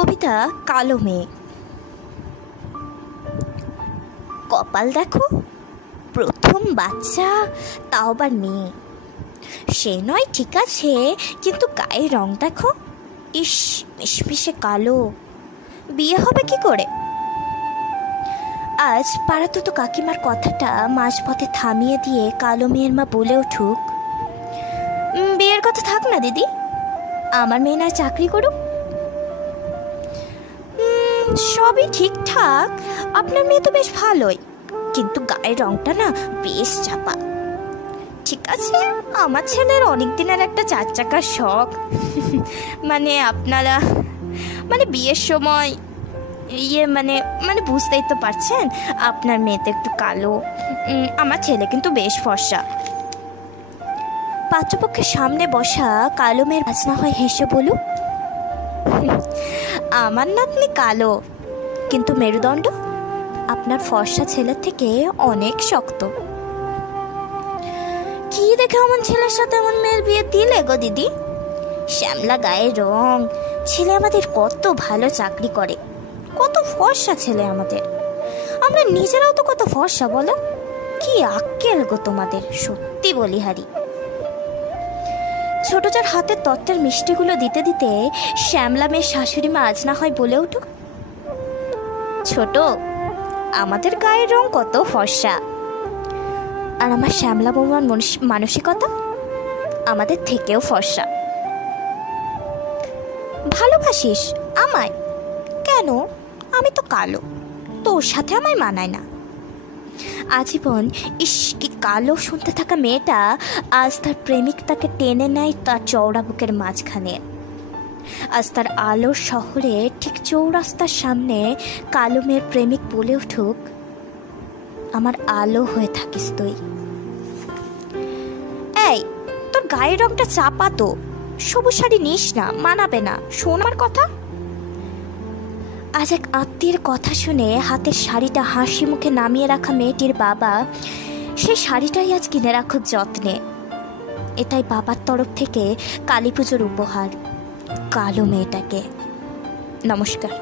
কবিতা কালো মেয়ে। কপাল দেখো, প্রথম বাচ্চা, তাও আবার মেয়ে। সে নয় ঠিক আছে, কিন্তু গায়ের রং দেখো, ইস মিশমিশে কালো। বিয়ে হবে কি করে? আজ পাড়াতো কাকিমার কথাটা মাঝপথে থামিয়ে দিয়ে কালো মেয়ের মা বলে উঠুক, বিয়ের কথা থাক না দিদি, আমার মেয়ে না চাকরি করুক। সবই ঠিকঠাক, আপনার মেয়ে তো বেশ ভালোই, কিন্তু গায়ের রংটা না বেশ চাপা। ঠিক আছে, আমার ছেলের অনেক দিনের একটা 4 চাকার শখ, আপনারা বিয়ের সময় মানে বুঝতেই তো পারছেন, আপনার মেয়ে তো একটু কালো, আমার ছেলে কিন্তু বেশ ফর্সা। পাত্রপক্ষের সামনে বসা কালো মেয়ের বাজনা হয় হেসে বলুক, আমার নাতনি কালো, কিন্তু মেরুদণ্ড আপনার ফর্সা ছেলের থেকে অনেক শক্ত। কি দেখে আমার ছেলের সাথে আমার মেয়ের বিয়ে দিলে গো দিদি? শ্যামলা গায়ের রং, ছেলে আমাদের কত ভালো চাকরি করে, কত ফর্সা ছেলে আমাদের, আমরা নিজেরাও তো কত ফর্সা বলো। কি আক্কেল গো তোমাদের, সত্যি বলিহারি। ছোট যার হাতের তত্ত্বের মিষ্টিগুলো দিতে দিতে শ্যামলা মেয়ের শাশুড়ি মা আজ না হয় বলে উঠুক, ছোট, আমাদের গায়ের রং কত ফর্সা, আর আমার শ্যামলা বৌমার মানসিকতা আমাদের থেকেও ফর্সা। ভালোবাসিস আমায়? কেন, আমি তো কালো, তোর সাথে আমায় মানায় না। আজীবন ইস কি কালো শুনতে থাকা মেয়েটা আজ তার প্রেমিক তাকে টেনে নেয় তার চওড়া বুকের মাঝখানে। আজ তার আলোর শহরে ঠিক চৌরাস্তার সামনে কালো মেয়ের প্রেমিক বলে উঠুক, আমার আলো হয়ে থাকিস তুই। এই, তোর গায়ের রংটা চাপা তো, সবুজ শাড়ি নিস না, মানাবে না, শোন আমার কথা। আজ এক আত্মীয়ের কথা শুনে হাতের শাড়িটা হাসি মুখে নামিয়ে রাখা মেয়েটির বাবা সেই শাড়িটাই আজ কিনে রাখুক যত্নে। এটাই বাবার তরফ থেকে কালী পুজোর উপহার কালো মেয়েটাকে। নমস্কার।